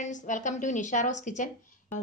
Friends, welcome to Nisharos kitchen.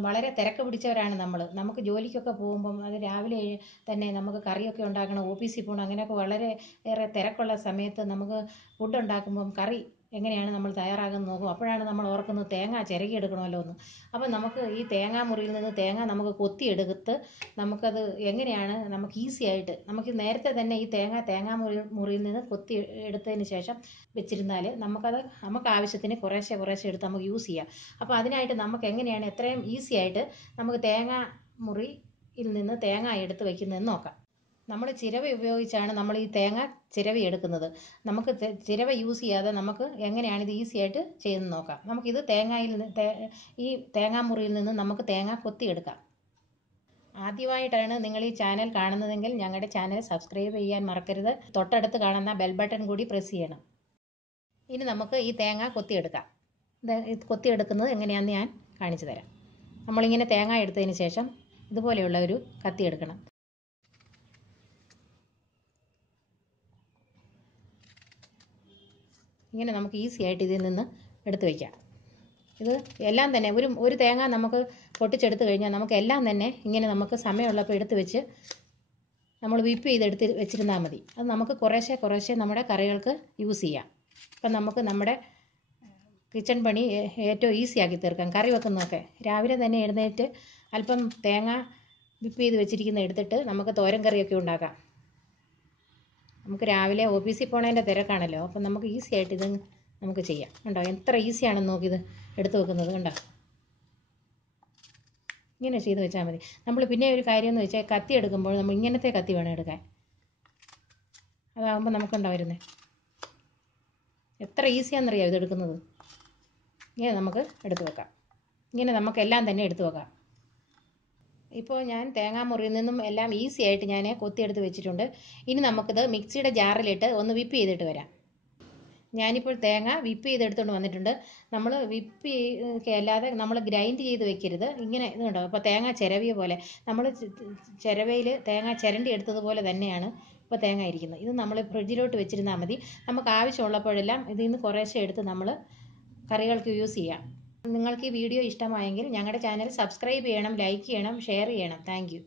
വളരെ തിരക്ക് പിടിച്ചവരാണ് നമ്മൾ. നമുക്ക് ജോലിക്കൊക്കെ പോകുമ്പം അത് രാവിലെ തന്നെ നമുക്ക് കറിയൊക്കെ ഉണ്ടാക്കണം, ഓഫീസിൽ പോകണം. അങ്ങനെയൊക്കെ വളരെ ഏറെ തിരക്കുള്ള സമയത്ത് നമുക്ക് ഫുഡ് ഉണ്ടാക്കുമ്പം കറി എങ്ങനെയാണ് നമ്മൾ തയ്യാറാകുന്നത് നോക്കും. അപ്പോഴാണ് നമ്മൾ ഓർക്കുന്നത് തേങ്ങ ചിരകിയെടുക്കണമല്ലോ എന്ന്. അപ്പം നമുക്ക് ഈ തേങ്ങാ മുറിയിൽ നിന്ന് തേങ്ങ നമുക്ക് കൊത്തിയെടുത്ത് നമുക്കത് എങ്ങനെയാണ് നമുക്ക് ഈസി ആയിട്ട് നമുക്ക് നേരത്തെ തന്നെ ഈ തേങ്ങാ മുറിയിൽ നിന്ന് കൊത്തി എടുത്തതിന് ശേഷം വെച്ചിരുന്നാൽ നമുക്ക് ആവശ്യത്തിന് കുറേശ്ശെ എടുത്ത് നമുക്ക് യൂസ് ചെയ്യാം. അപ്പോൾ അതിനായിട്ട് നമുക്ക് എങ്ങനെയാണ് എത്രയും ഈസി ആയിട്ട് നമുക്ക് തേങ്ങാ മുറിയിൽ നിന്ന് തേങ്ങ എടുത്ത് വയ്ക്കുന്നതെന്ന് നോക്കാം. നമ്മൾ ചിരവ ഉപയോഗിച്ചാണ് നമ്മൾ ഈ തേങ്ങ ചിരവി എടുക്കുന്നത്. നമുക്ക് ചിരവ യൂസ് ചെയ്യാതെ നമുക്ക് എങ്ങനെയാണ് ഇത് ഈസി ആയിട്ട് ചെയ്തെന്ന് നോക്കാം. നമുക്കിത് ഈ തേങ്ങാമുറിയിൽ നിന്ന് നമുക്ക് തേങ്ങ കൊത്തിയെടുക്കാം. ആദ്യമായിട്ടാണ് നിങ്ങൾ ഈ ചാനൽ കാണുന്നതെങ്കിൽ ഞങ്ങളുടെ ചാനൽ സബ്സ്ക്രൈബ് ചെയ്യാൻ മറക്കരുത്. തൊട്ടടുത്ത് കാണുന്ന ബെൽ ബട്ടൺ കൂടി പ്രസ് ചെയ്യണം. ഇനി നമുക്ക് ഈ തേങ്ങ കൊത്തിയെടുക്കാം. കൊത്തിയെടുക്കുന്നത് എങ്ങനെയാണെന്ന് ഞാൻ കാണിച്ചു തരാം. നമ്മളിങ്ങനെ തേങ്ങ എടുത്തതിന് ശേഷം ഇതുപോലെയുള്ള ഒരു കത്തി എടുക്കണം. ഇങ്ങനെ നമുക്ക് ഈസി ആയിട്ട് ഇതിൽ നിന്ന് എടുത്ത് വയ്ക്കാം. ഇത് എല്ലാം തന്നെ ഒരു തേങ്ങ നമുക്ക് പൊട്ടിച്ചെടുത്ത് കഴിഞ്ഞാൽ നമുക്ക് എല്ലാം തന്നെ ഇങ്ങനെ നമുക്ക് സമയമുള്ളപ്പോൾ എടുത്ത് വെച്ച് നമ്മൾ വിപ്പ് ചെയ്തെടുത്ത് വെച്ചിരുന്നാൽ മതി. അത് നമുക്ക് കുറേശ്ശെ നമ്മുടെ കറികൾക്ക് യൂസ് ചെയ്യാം. അപ്പം നമുക്ക് നമ്മുടെ കിച്ചൺ പണി ഏറ്റവും ഈസി ആക്കി തീർക്കാം. കറി വെക്കുന്നതൊക്കെ രാവിലെ തന്നെ എഴുന്നേറ്റ് അല്പം തേങ്ങ വിപ്പ് ചെയ്ത് വെച്ചിരിക്കുന്ന എടുത്തിട്ട് നമുക്ക് തോരൻ കറിയൊക്കെ ഉണ്ടാക്കാം. നമുക്ക് രാവിലെ ഓഫീസിൽ പോണതിൻ്റെ തിരക്കാണല്ലോ, അപ്പം നമുക്ക് ഈസി ആയിട്ട് ഇത് നമുക്ക് ചെയ്യാം. കണ്ടോ എത്ര ഈസിയാണെന്ന് നോക്കിയത് എടുത്ത് വെക്കുന്നത്. കണ്ടോ ഇങ്ങനെ ചെയ്ത് വെച്ചാൽ മതി. നമ്മൾ പിന്നെ ഒരു കാര്യം എന്ന് വെച്ചാൽ കത്തി എടുക്കുമ്പോൾ നമ്മൾ ഇങ്ങനത്തെ കത്തി വേണം എടുക്കാൻ. അതാകുമ്പോൾ നമുക്കുണ്ടോ വരുന്നത് എത്ര ഈസിയാണെന്നറിയാം ഇതെടുക്കുന്നത്. ഇങ്ങനെ നമുക്ക് എടുത്ത് വെക്കാം. ഇങ്ങനെ നമുക്കെല്ലാം തന്നെ എടുത്ത് വെക്കാം. ഇപ്പോൾ ഞാൻ തേങ്ങാമുറിയിൽ നിന്നും എല്ലാം ഈസി ആയിട്ട് ഞാൻ കൊത്തിയെടുത്ത് വെച്ചിട്ടുണ്ട്. ഇനി നമുക്കിത് മിക്സിയുടെ ജാറിലിട്ട് ഒന്ന് വിപ്പ് ചെയ്തിട്ട് വരാം. ഞാനിപ്പോൾ തേങ്ങ വിപ്പ് ചെയ്തെടുത്തുകൊണ്ട് വന്നിട്ടുണ്ട്. നമ്മൾ വിപ്പ് അല്ലാതെ നമ്മൾ ഗ്രൈൻഡ് ചെയ്ത് വെക്കരുത്. ഇങ്ങനെ ഇതുണ്ടോ അപ്പോൾ തേങ്ങ ചിരവിയ പോലെ നമ്മൾ ചിരവയിൽ തേങ്ങ ചിരണ്ടി എടുത്തതുപോലെ തന്നെയാണ് ഇപ്പോൾ തേങ്ങ ഇരിക്കുന്നത്. ഇത് നമ്മൾ ഫ്രിഡ്ജിലോട്ട് വെച്ചിരുന്നാൽ മതി. നമുക്ക് ആവശ്യമുള്ളപ്പോഴെല്ലാം ഇതിൽ നിന്ന് കുറേശ്ശെ എടുത്ത് നമ്മൾ കറികൾക്ക് യൂസ് ചെയ്യാം. നിങ്ങൾക്ക് ഈ വീഡിയോ ഇഷ്ടമായെങ്കിൽ ഞങ്ങളുടെ ചാനൽ സബ്സ്ക്രൈബ് ചെയ്യണം, ലൈക്ക് ചെയ്യണം, ഷെയർ ചെയ്യണം. Thank you.